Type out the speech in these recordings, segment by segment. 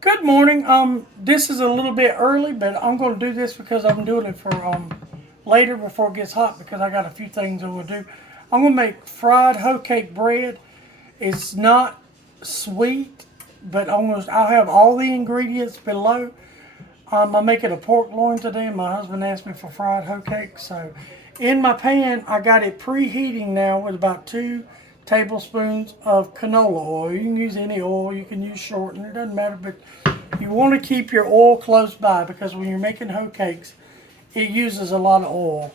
Good morning. This is a little bit early, but I'm going to do this because I'm doing it for later before it gets hot because I got a few things I'm going to do. I'm going to make fried hoe cake bread. It's not sweet, but I'll have all the ingredients below. I'm making a pork loin today, and my husband asked me for fried hoe cake. So, in my pan, I got it preheating now with about 2 tablespoons of canola oil. You can use any oil, you can use shortening, it doesn't matter, but you want to keep your oil close by because when you're making hoe cakes, it uses a lot of oil.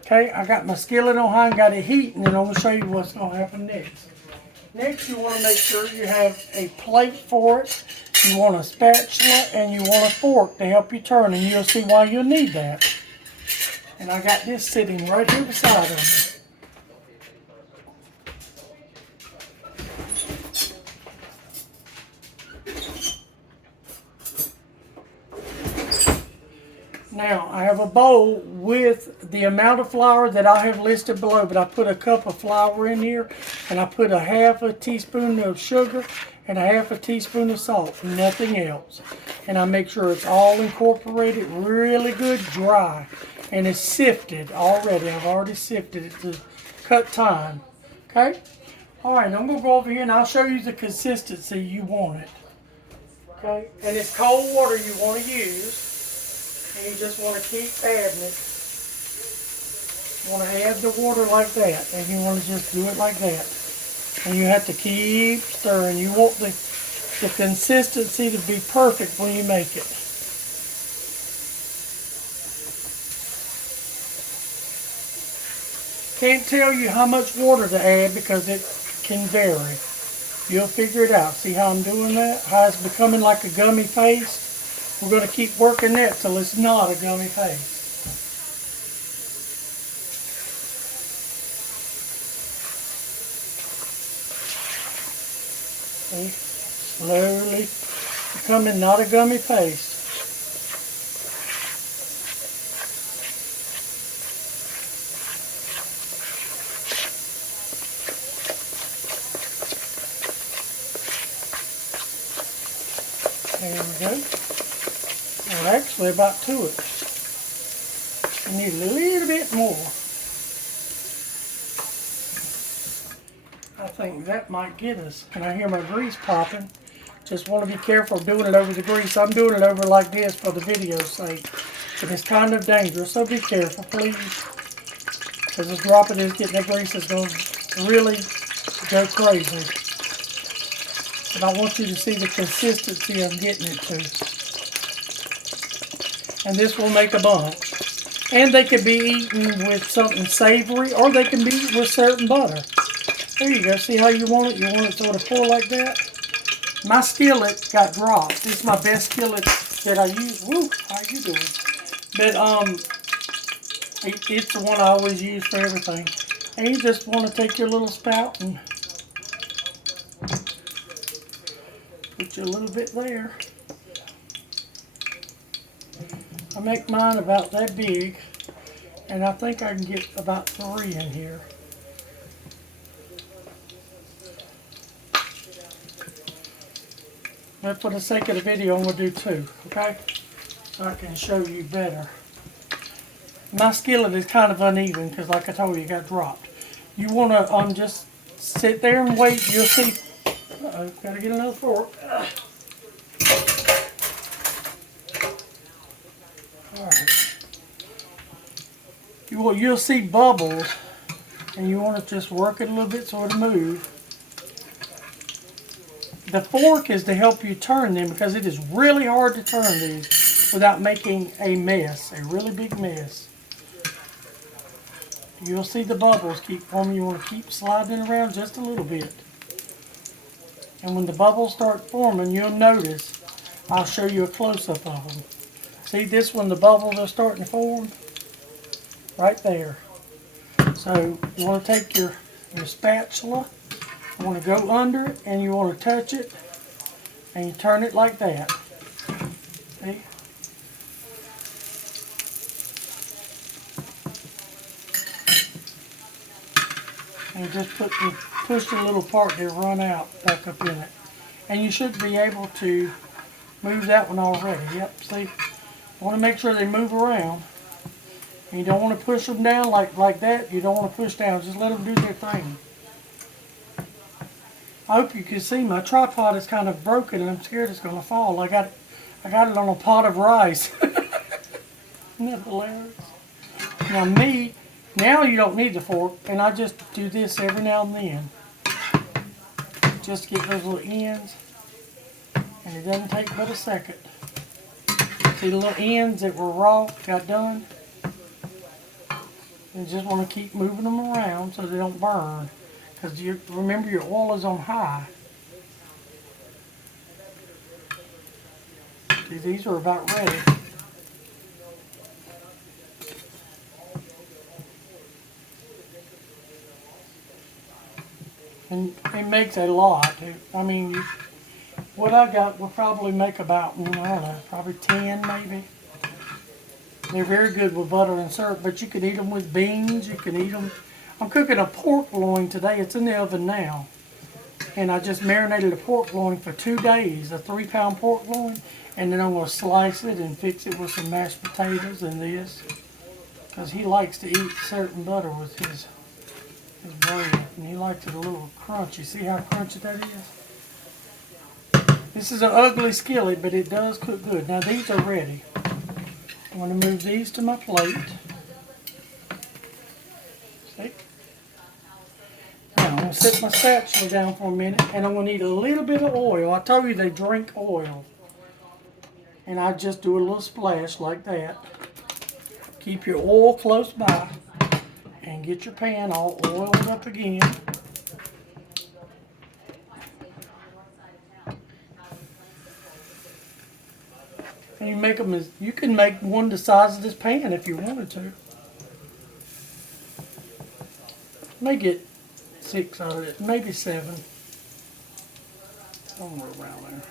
Okay, I got my skillet on high and got it heating, and I'm going to show you what's going to happen next. Next, you want to make sure you have a plate for it. You want a spatula and you want a fork to help you turn, and you'll see why you'll need that. And I got this sitting right here beside of me. Now, I have a bowl with the amount of flour that I have listed below, but I put a cup of flour in here, and I put a half a teaspoon of sugar and a half a teaspoon of salt, nothing else. And I make sure it's all incorporated really good, dry, and it's sifted already. I've already sifted it to cut time. Okay? All right, I'm going to go over here, and I'll show you the consistency you want it. Okay? And it's cold water you want to use. And you just want to keep adding it. You want to add the water like that. And you want to just do it like that. And you have to keep stirring. You want the consistency to be perfect when you make it. Can't tell you how much water to add because it can vary. You'll figure it out. See how I'm doing that? How it's becoming like a gummy paste? We're going to keep working that till it's not a gummy paste. See? Slowly becoming not a gummy paste. There we go. Well, actually about to it. I need a little bit more. I think that might get us. And I hear my grease popping. Just want to be careful doing it over the grease. I'm doing it over like this for the video's sake. But it's kind of dangerous, so be careful, please. Because this dropping is getting the grease is going to really go crazy. But I want you to see the consistency of getting it to. And this will make a bunch. And they can be eaten with something savory, or they can be eaten with certain butter. There you go. See how you want it? You want it sort of pour like that? My skillet got dropped. This is my best skillet that I use. Woo, how you doing? But it's the one I always use for everything. And you just want to take your little spout and put you a little bit there. I make mine about that big, and I think I can get about 3 in here. But for the sake of the video, I'm going to do 2, okay? So I can show you better. My skillet is kind of uneven because, like I told you, it got dropped. You want to just sit there and wait. You'll see. Uh-oh, got to get another fork. All right. You'll see bubbles, and you want to just work it a little bit so it'll move. The fork is to help you turn them because it is really hard to turn these without making a mess, a really big mess. You'll see the bubbles keep forming. You want to keep sliding it around just a little bit. And when the bubbles start forming, you'll notice, I'll show you a close-up of them. See this one, the bubbles are starting to form? Right there. So you want to take your spatula, you want to go under it, and you want to touch it, and you turn it like that. See? And just push the little part to run out back up in it. And you should be able to Move that one already. Yep, see? You want to make sure they move around. And you don't want to push them down like that. You don't want to push down. Just let them do their thing. I hope you can see my tripod is kind of broken and I'm scared it's going to fall. I got it on a pot of rice. Isn't that hilarious? Now you don't need the fork, and I just do this every now and then. Just to get those little ends, and it doesn't take but a second. See the little ends that were raw got done? You just want to keep moving them around so they don't burn. Because remember your oil is on high. See, these are about ready. And it makes a lot. I mean, what I got will probably make about, I don't know, probably 10 maybe. They're very good with butter and syrup, but you can eat them with beans. You can eat them. I'm cooking a pork loin today. It's in the oven now. And I just marinated a pork loin for 2 days, a 3-pound pork loin. And then I'm going to slice it and fix it with some mashed potatoes and this. Because he likes to eat certain butter with his bread. And he likes it a little crunchy. See how crunchy that is? This is an ugly skillet, but it does cook good. Now these are ready. I'm going to move these to my plate. See? Now I'm going to set my spatula down for a minute, and I'm going to need a little bit of oil. I told you they drink oil. And I just do a little splash like that. Keep your oil close by, and get your pan all oiled up again. And you make them you can make one the size of this pan if you wanted to. May get 6 out of it, maybe 7. Somewhere around there.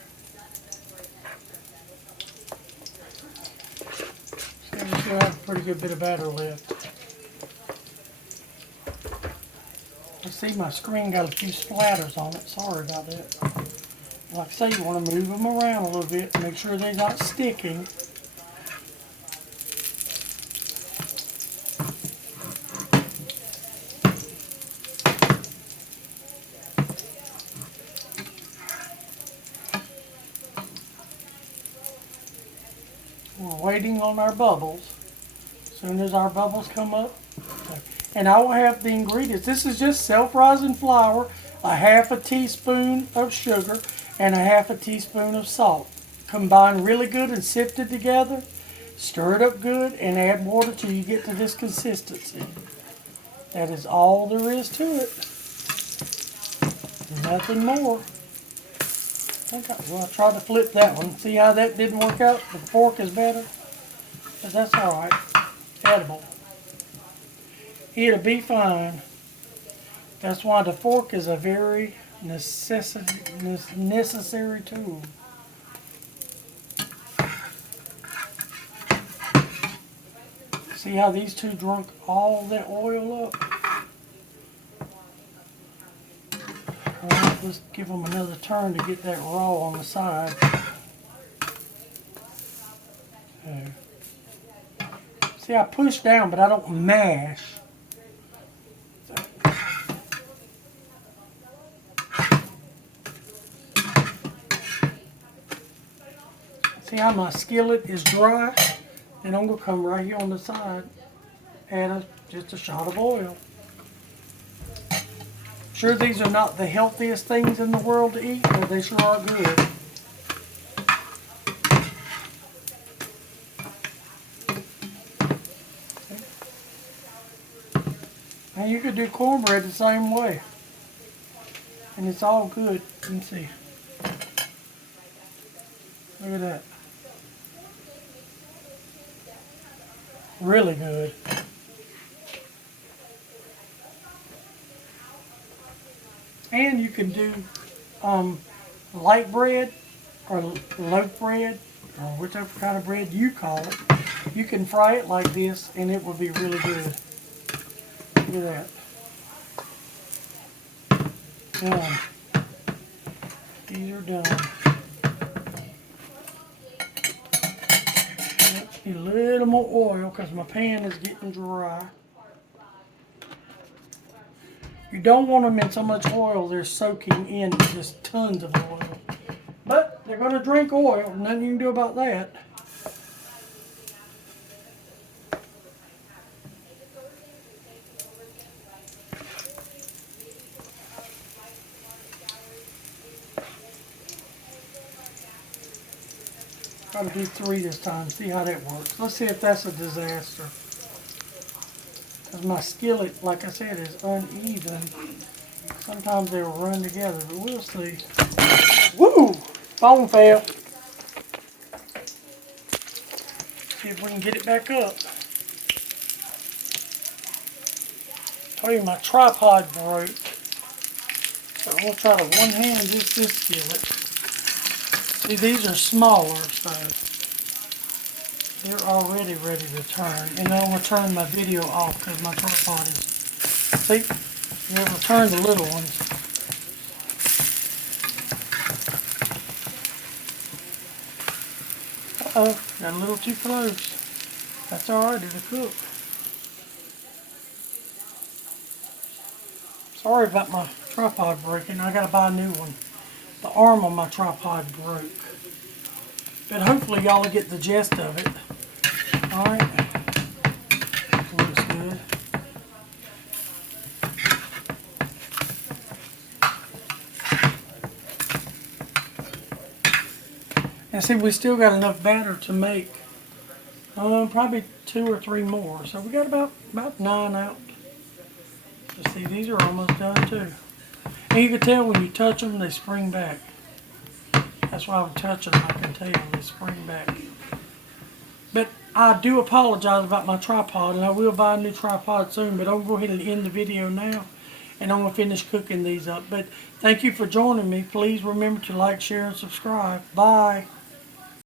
See, we still have a pretty good bit of batter left. You see my screen got a few splatters on it. Sorry about that. Like I say, you want to move them around a little bit, make sure they're not sticking. We're waiting on our bubbles. As soon as our bubbles come up, and I will have the ingredients. This is just self-rising flour, a 1/2 teaspoon of sugar, and a 1/2 teaspoon of salt. Combine really good and sift it together. Stir it up good and add water till you get to this consistency. That is all there is to it. Nothing more. I tried to flip that one. See how that didn't work out? The fork is better. But that's alright. Edible. It'll be fine. That's why the fork is a very necessary tool. See how these two drunk all that oil up? Well, let's give them another turn to get that raw on the side. Okay. See, I push down, but I don't mash. See how my skillet is dry? And I'm going to come right here on the side, add just a shot of oil. Sure, these are not the healthiest things in the world to eat, but they sure are good. And you could do cornbread the same way. And it's all good. You can see. Look at that. Really good. And you can do light bread or loaf bread or whichever kind of bread you call it. You can fry it like this and it will be really good. Look at that. Done. These are done. Need a little more oil because my pan is getting dry. You don't want them in so much oil they're soaking in just tons of oil. But they're going to drink oil. Nothing you can do about that. Try to do 3 this time. See how that works. Let's see if that's a disaster. Because my skillet, like I said, is uneven. Sometimes they will run together, but we'll see. Woo! Phone fell. See if we can get it back up. Tell you my tripod broke. So I'm going to try to one-hand just this skillet. See, these are smaller, so they're already ready to turn. And I'm going to turn my video off because my tripod is... See? We'll return the little ones. Uh-oh, got a little too close. That's alright, it'll cook. Sorry about my tripod breaking. I gotta buy a new one. The arm on my tripod broke. But hopefully y'all will get the gist of it. Alright. Looks good. And see, we still got enough batter to make probably 2 or 3 more. So we got about 9 out. You see, these are almost done too. And you can tell when you touch them, they spring back. That's why I would touch them. I can tell they spring back. But I do apologize about my tripod, and I will buy a new tripod soon. But I'm going to go ahead and end the video now, and I'm going to finish cooking these up. But thank you for joining me. Please remember to like, share, and subscribe. Bye.